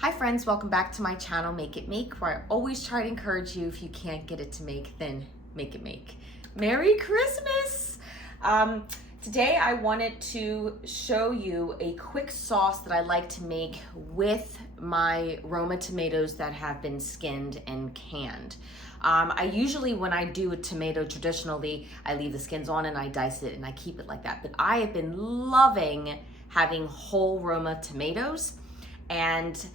Hi friends, welcome back to my channel, Make It Make, where I always try to encourage you, if you can't get it to make, then make it make. Merry Christmas! Today I wanted to show you a quick sauce that I like to make with my Roma tomatoes that have been skinned and canned. I usually, when I do a tomato traditionally, I leave the skins on and I dice it and I keep it like that. But I have been loving having whole Roma tomatoes, and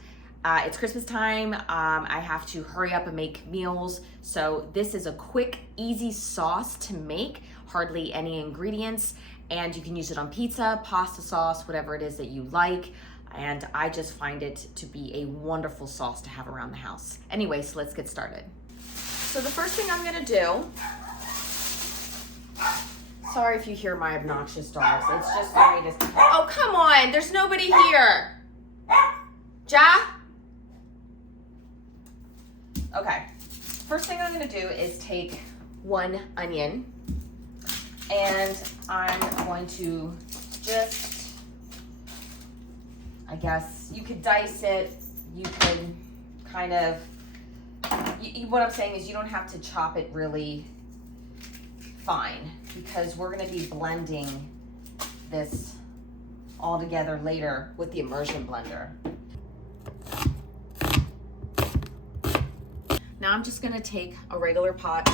it's Christmas time. I have to hurry up and make meals. So this is a quick, easy sauce to make, hardly any ingredients, and you can use it on pizza, pasta sauce, whatever it is that you like. And I just find it to be a wonderful sauce to have around the house. Anyway, so let's get started. So the first thing I'm gonna do, sorry if you hear my obnoxious dogs, it's just for me to, oh come on, there's nobody here. Ja? Okay, first thing I'm gonna do is take one onion and I'm going to just, I guess, you could dice it, you could kind of, what I'm saying is you don't have to chop it really fine because we're gonna be blending this all together later with the immersion blender. Now I'm just gonna take a regular pot,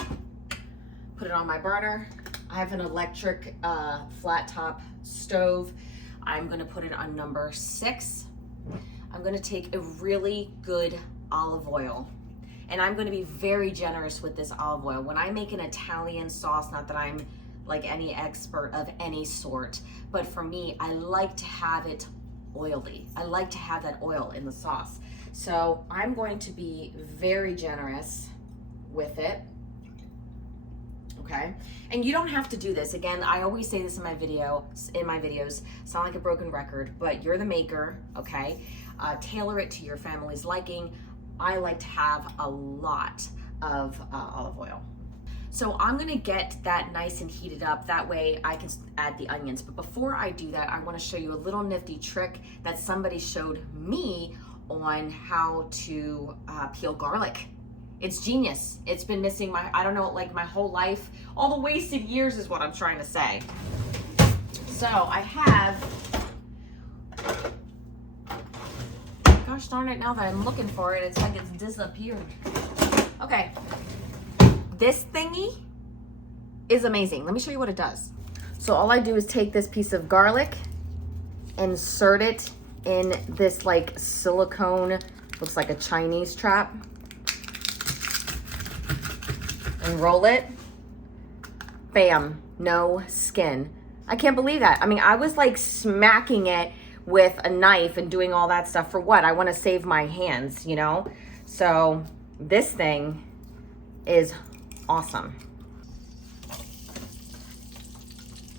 put it on my burner. I have an electric flat top stove. I'm gonna put it on number 6. I'm gonna take a really good olive oil, and I'm gonna be very generous with this olive oil. When I make an Italian sauce, not that I'm like any expert of any sort, but for me, I like to have it oily. I like to have that oil in the sauce. So I'm going to be very generous with it, okay? And you don't have to do this. Again, I always say this in my videos, sound like a broken record, but you're the maker, okay? Tailor it to your family's liking. I like to have a lot of olive oil. So I'm gonna get that nice and heated up. That way I can add the onions. But before I do that, I wanna show you a little nifty trick that somebody showed me on how to peel garlic. It's genius. It's been missing I don't know, like my whole life. All the wasted years is what I'm trying to say. So I have, gosh darn it, now that I'm looking for it, it's like it's disappeared. Okay, this thingy is amazing. Let me show you what it does. So all I do is take this piece of garlic, insert it in this like silicone, looks like a Chinese trap, and roll it. Bam, no skin. I can't believe that. I mean, I was like smacking it with a knife and doing all that stuff for what? I want to save my hands, you know? So this thing is awesome.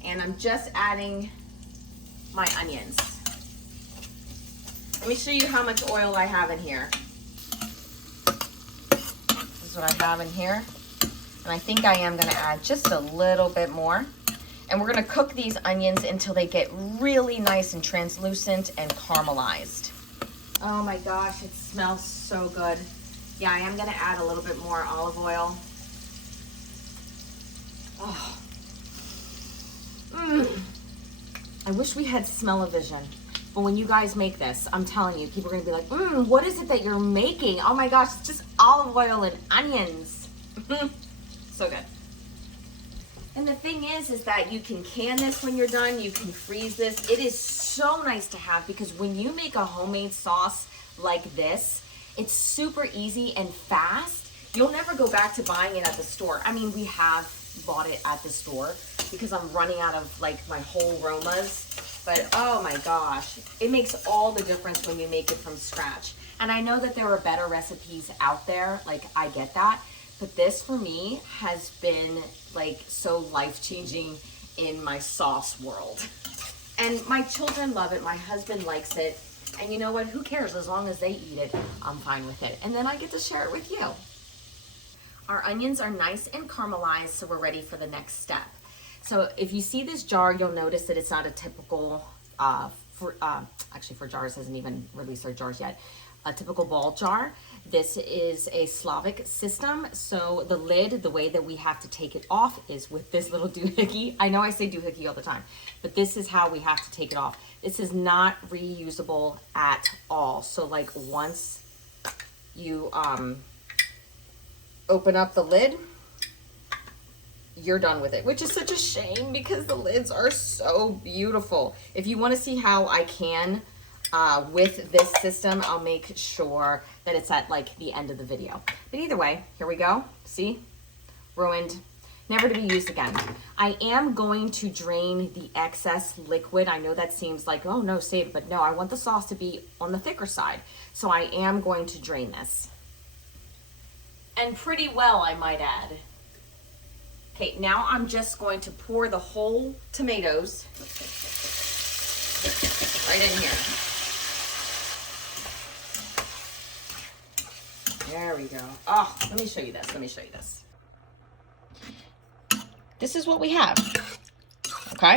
And I'm just adding my onions. Let me show you how much oil I have in here. This is what I have in here. And I think I am gonna add just a little bit more. And we're gonna cook these onions until they get really nice and translucent and caramelized. Oh my gosh, it smells so good. Yeah, I am gonna add a little bit more olive oil. Oh. I wish we had smell-o-vision. But when you guys make this, I'm telling you, people are gonna be like, what is it that you're making? Oh my gosh, it's just olive oil and onions. So good. And the thing is that you can can this when you're done, you can freeze this. It is so nice to have because when you make a homemade sauce like this, it's super easy and fast. You'll never go back to buying it at the store. I mean, we have bought it at the store because I'm running out of like my whole Romas. But oh my gosh, it makes all the difference when you make it from scratch. And I know that there are better recipes out there, like I get that, but this for me has been like so life-changing in my sauce world. And my children love it, my husband likes it, and you know what, who cares? As long as they eat it, I'm fine with it. And then I get to share it with you. Our onions are nice and caramelized, so we're ready for the next step. So if you see this jar, you'll notice that it's not a typical, actually for jars, hasn't even released our jars yet. a typical ball jar. This is a Slavic system, so the lid, the way that we have to take it off is with this little doohickey. I know I say doohickey all the time, but this is how we have to take it off. This is not reusable at all. So like once you open up the lid, you're done with it, which is such a shame because the lids are so beautiful. If you want to see how I can with this system, I'll make sure that it's at like the end of the video. But either way, here we go. See? Ruined. Never to be used again. I am going to drain the excess liquid. I know that seems like, oh no, save it, but no, I want the sauce to be on the thicker side. So I am going to drain this. And pretty well, I might add. Okay, now I'm just going to pour the whole tomatoes right in here. There we go. Oh, let me show you this. Let me show you this. This is what we have. Okay?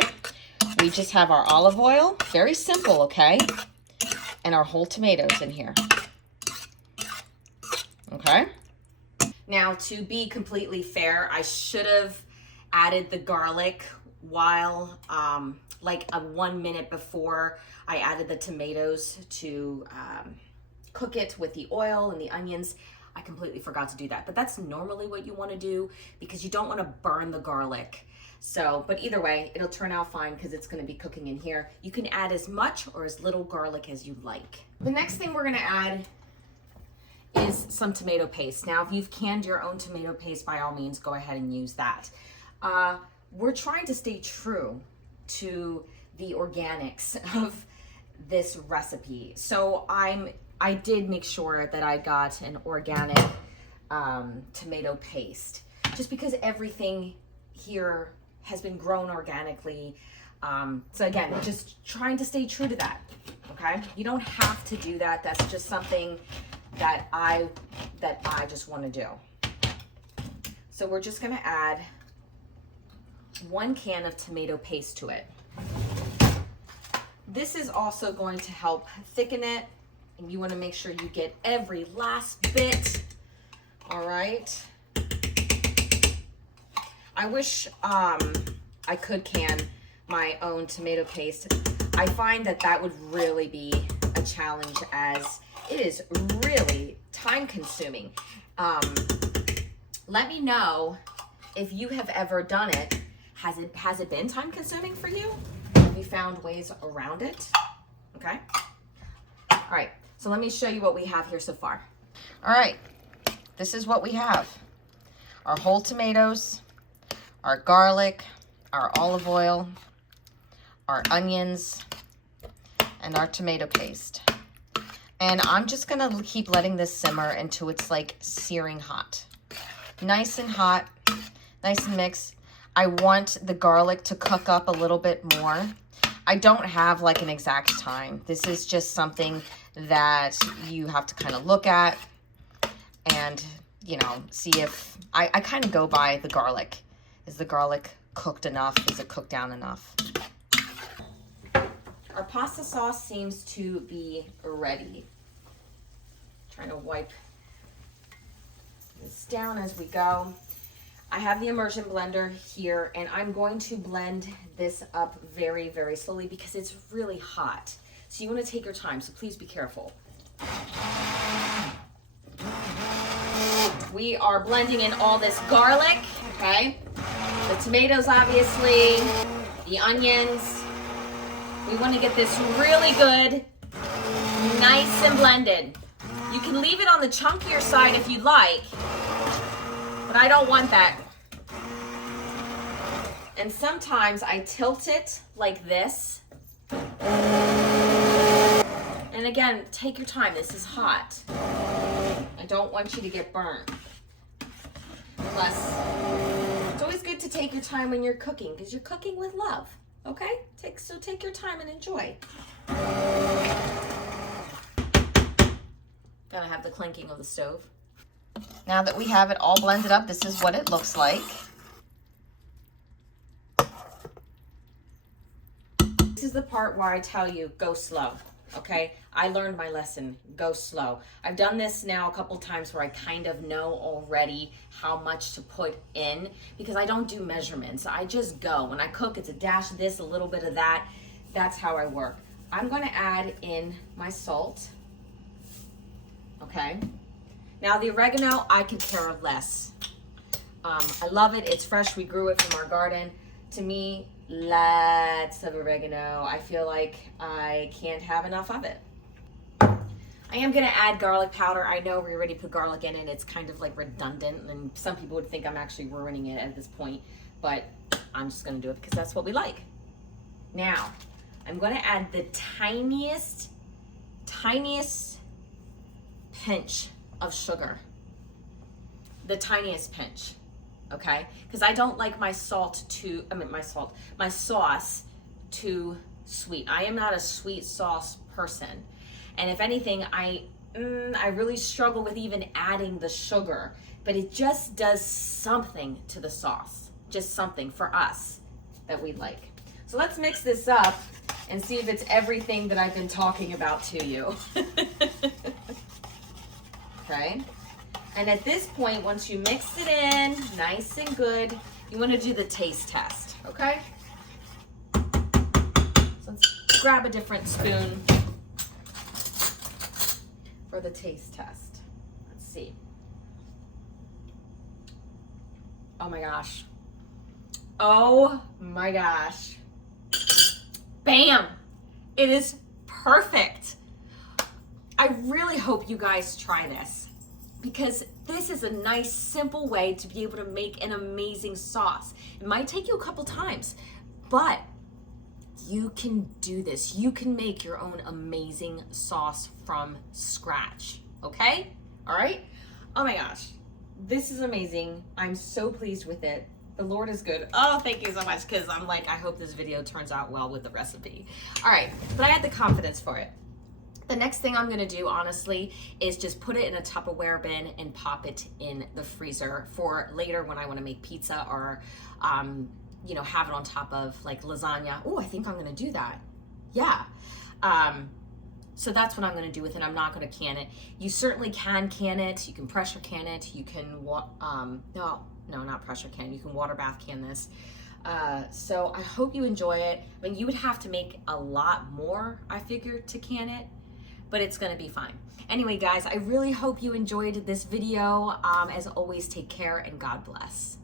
We just have our olive oil. Very simple, okay? And our whole tomatoes in here. Okay? Now, to be completely fair, I should have added the garlic while, like 1 minute before I added the tomatoes to cook it with the oil and the onions. I completely forgot to do that, but that's normally what you want to do because you don't want to burn the garlic. So, but either way, it'll turn out fine because it's going to be cooking in here. You can add as much or as little garlic as you like. The next thing we're going to add is some tomato paste. Now, if you've canned your own tomato paste, by all means, go ahead and use that. We're trying to stay true to the organics of this recipe. So I did make sure that I got an organic tomato paste, just because everything here has been grown organically. So again, just trying to stay true to that, okay? You don't have to do that. That's just something that I just want to do. So we're just going to add 1 can of tomato paste to it. This is also going to help thicken it, and you want to make sure you get every last bit. All right. I wish I could can my own tomato paste. I find that that would really be a challenge, as it is really time consuming. Let me know if you have ever done it. Has it been time consuming for you? Have you found ways around it? Okay. All right. So let me show you what we have here so far. All right. This is what we have. Our whole tomatoes, our garlic, our olive oil, our onions, and our tomato paste. And I'm just gonna keep letting this simmer until it's like searing hot. Nice and hot, nice and mixed. I want the garlic to cook up a little bit more. I don't have like an exact time. This is just something that you have to kind of look at and, you know, see if, I kind of go by the garlic. Is the garlic cooked enough? Is it cooked down enough? Our pasta sauce seems to be ready. Trying to wipe this down as we go. I have the immersion blender here, and I'm going to blend this up very, very slowly because it's really hot. So you want to take your time, so please be careful. We are blending in all this garlic, okay? The tomatoes, obviously, the onions. We want to get this really good, nice and blended. You can leave it on the chunkier side if you like, but I don't want that. And sometimes I tilt it like this. And again, take your time. This is hot. I don't want you to get burned. Plus, it's always good to take your time when you're cooking because you're cooking with love, okay? So take your time and enjoy. Gotta have the clinking of the stove. Now that we have it all blended up, this is what it looks like. This is the part where I tell you, go slow. okay? I learned my lesson. Go slow. I've done this now a couple times where I kind of know already how much to put in because I don't do measurements. I just go. When I cook, it's a dash of this, a little bit of that. That's how I work. I'm going to add in my salt, okay? Now the oregano, I could care less. I love it. It's fresh. We grew it from our garden. To me, lots of oregano. I feel like I can't have enough of it. I am going to add garlic powder. I know we already put garlic in it. It's kind of like redundant, and some people would think I'm actually ruining it at this point, but I'm just going to do it because that's what we like. Now, I'm going to add the tiniest pinch of sugar. The tiniest pinch. Okay, because I don't like my sauce too sweet. I am not a sweet sauce person, and if anything, I really struggle with even adding the sugar, but it just does something to the sauce, just something for us that we like. So let's mix this up and see if it's everything that I've been talking about to you. Okay. And at this point, once you mix it in nice and good, you want to do the taste test, okay? So let's grab a different spoon for the taste test. Let's see. Oh my gosh. Oh my gosh. Bam! It is perfect. I really hope you guys try this, because this is a nice, simple way to be able to make an amazing sauce. It might take you a couple times, but you can do this. You can make your own amazing sauce from scratch, okay? All right? Oh my gosh, this is amazing. I'm so pleased with it. The Lord is good. Oh, thank you so much, because I'm like, I hope this video turns out well with the recipe. All right, but I had the confidence for it. The next thing I'm gonna do, honestly, is just put it in a Tupperware bin and pop it in the freezer for later when I wanna make pizza or, you know, have it on top of like lasagna. Oh, I think I'm gonna do that. Yeah. So that's what I'm gonna do with it. I'm not gonna can it. You certainly can it. You can pressure can it. You can, no, not pressure can. You can water bath can this. So I hope you enjoy it. I mean, you would have to make a lot more, I figured, to can it, but it's gonna be fine. Anyway, guys, I really hope you enjoyed this video. As always, take care and God bless.